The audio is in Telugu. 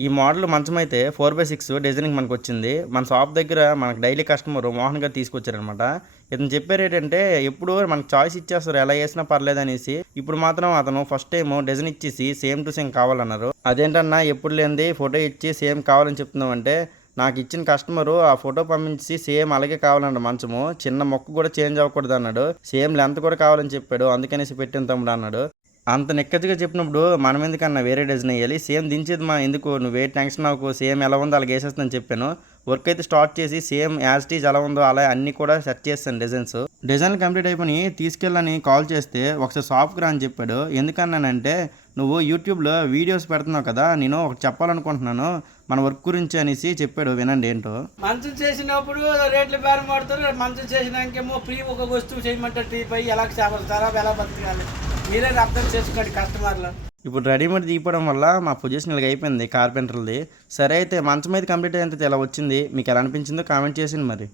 ఈ మోడల్ మంచం అయితే 4/6 డిజైనింగ్ మనకొచ్చింది. మన షాప్ దగ్గర మనకు డైలీ కస్టమర్ మోహన్ గారు తీసుకొచ్చారనమాట. ఇతను చెప్పే రేట్ అంటే ఎప్పుడు మనకు చాయిస్ ఇచ్చేస్తారు ఎలా ఏసినా పర్లేదనేసి. ఇప్పుడు మాత్రం అతను ఫస్ట్ టైమ్ డిజైన్ ఇచ్చేసి సేమ్ టు సేమ్ కావాలన్నారు. అదేంటన్నా ఎప్పుడు లేనిది ఫోటో ఇచ్చి సేమ్ కావాలని చెప్తున్నావంటే, నాకు ఇచ్చిన కస్టమరు ఆ ఫోటో పంపించి సేమ్ అలాగే కావాలన్నాడు మంచము. చిన్న మొక్క కూడా చేంజ్ అవ్వకూడదన్నాడు. సేమ్ లెంత్ కూడా కావాలని చెప్పాడు. అందుకనేసి పెట్టాను తమ్ముడు అన్నాడు. అంత నిక్కచ్చిగా చెప్పినప్పుడు మనం ఎందుకన్నా వేరే డిజైన్ ఎయ్యాలి. సేమ్ దించేది ఎందుకు నువ్వే టెన్షన్ అవ్వకు. సేమ్ ఎలా ఉందో అలాగ ఏసేస్తానని చెప్పాను. వర్క్ అయితే స్టార్ట్ చేసి సేమ్ యాజ్ ఇట్ ఈజ్ ఎలా ఉందో అలా అన్నీ కూడా సెట్ చేస్తాను డిజైన్స్. డిజైన్లు కంప్లీట్ అయిపోయి తీసుకెళ్ళని కాల్ చేస్తే ఒకసారి షాప్‌కి రా అని చెప్పాడు. ఎందుకన్నానంటే, నువ్వు యూట్యూబ్‌లో వీడియోస్ పెడుతున్నావు కదా! నేను ఒకటి చెప్పాలనుకుంటున్నాను. మన వర్క్ గురించి అనేసి చెప్పాడు. వినండి ఏంటో. మంచం చేసినప్పుడు రేట్లు బేరం ఆడతారు. మంచం చేసినాకేమో ఫ్రీ ఒక వస్తువు చేయమంటారు. టీపై ఎలా చేపడతారా ఎలా బతకాలి మీరే అర్థం చేసుకోండి కస్టమర్లు. ఇప్పుడు రెడీమేడ్ తీయడం వల్ల మా పొజిషన్ ఇలాగ అయిపోయింది కార్పెంటర్‌ది. సరే అయితే మంచం అయితే కంప్లీట్ అయ్యేంత ఇలా వచ్చింది. మీకు ఎలా అనిపించిందో కామెంట్ చేసేయండి మరి.